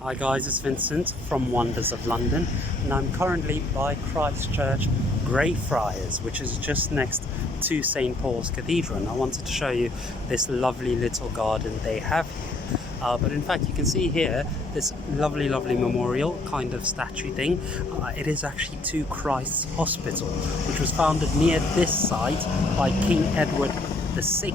Hi guys, it's Vincent from Wonders of London, and I'm currently by Christchurch Greyfriars, which is just next to St. Paul's Cathedral, and I wanted to show you this lovely little garden they have here. But in fact, you can see here this lovely memorial kind of statue thing. It is actually to Christ's Hospital, which was founded near this site by King Edward VI,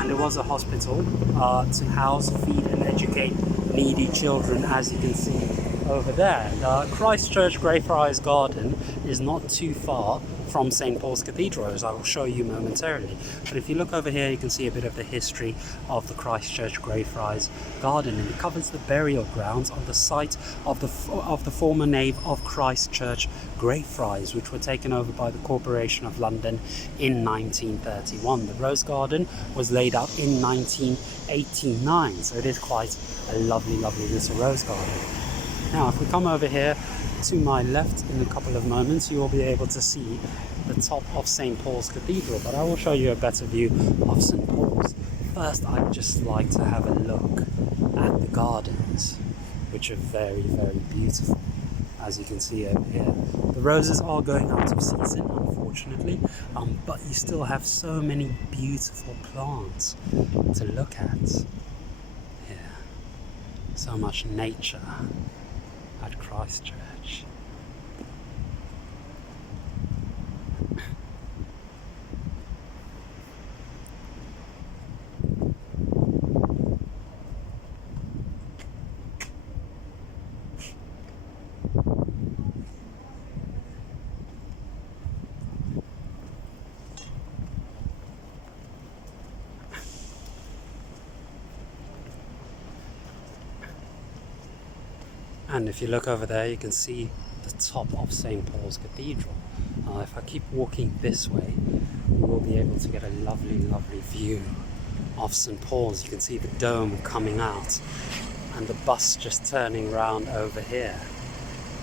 and it was a hospital to house, feed and educate needy children, as you can see over there. The Christchurch Greyfriars Garden is not too far from St. Paul's Cathedral, as I will show you momentarily. But if you look over here, you can see a bit of the history of the Christchurch Greyfriars Garden, and it covers the burial grounds on the site of the former nave of Christchurch Greyfriars, which were taken over by the Corporation of London in 1931. The Rose Garden was laid out in 1989, so it is quite a lovely little rose garden. Now, if we come over here to my left in a couple of moments, you will be able to see the top of St. Paul's Cathedral, but I will show you a better view of St. Paul's. First, I'd just like to have a look at the gardens, which are very beautiful, as you can see over here. The roses are going out of season, unfortunately, but you still have so many beautiful plants to look at. So much nature at Christchurch. And if you look over there, you can see the top of St. Paul's Cathedral. If I keep walking this way, you will be able to get a lovely view of St. Paul's. You can see the dome coming out and the bus just turning round over here.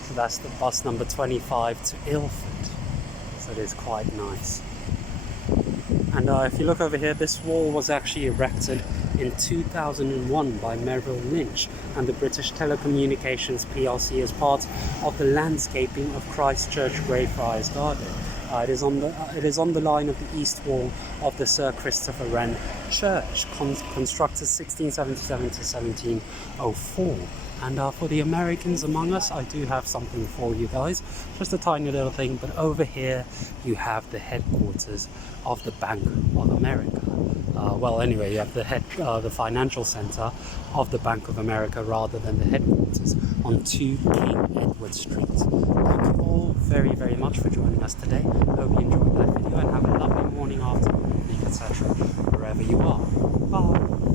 So that's the bus number 25 to Ilford. So it is quite nice. And if you look over here, this wall was actually erected in 2001 by Merrill Lynch and the British Telecommunications PLC as part of the landscaping of Christchurch Greyfriars Garden. It is on the line of the east wall of the Sir Christopher Wren Church, constructed 1677 to 1704. And for the Americans among us, I do have something for you guys. Just a tiny little thing, but over here you have the headquarters of the Bank of America. You have the financial center of the Bank of America rather than the headquarters on 2 King Edward Street. Thank you all very much for joining us today. Hope you enjoyed that video and have a lovely morning, afternoon, evening, etc. wherever you are. Bye.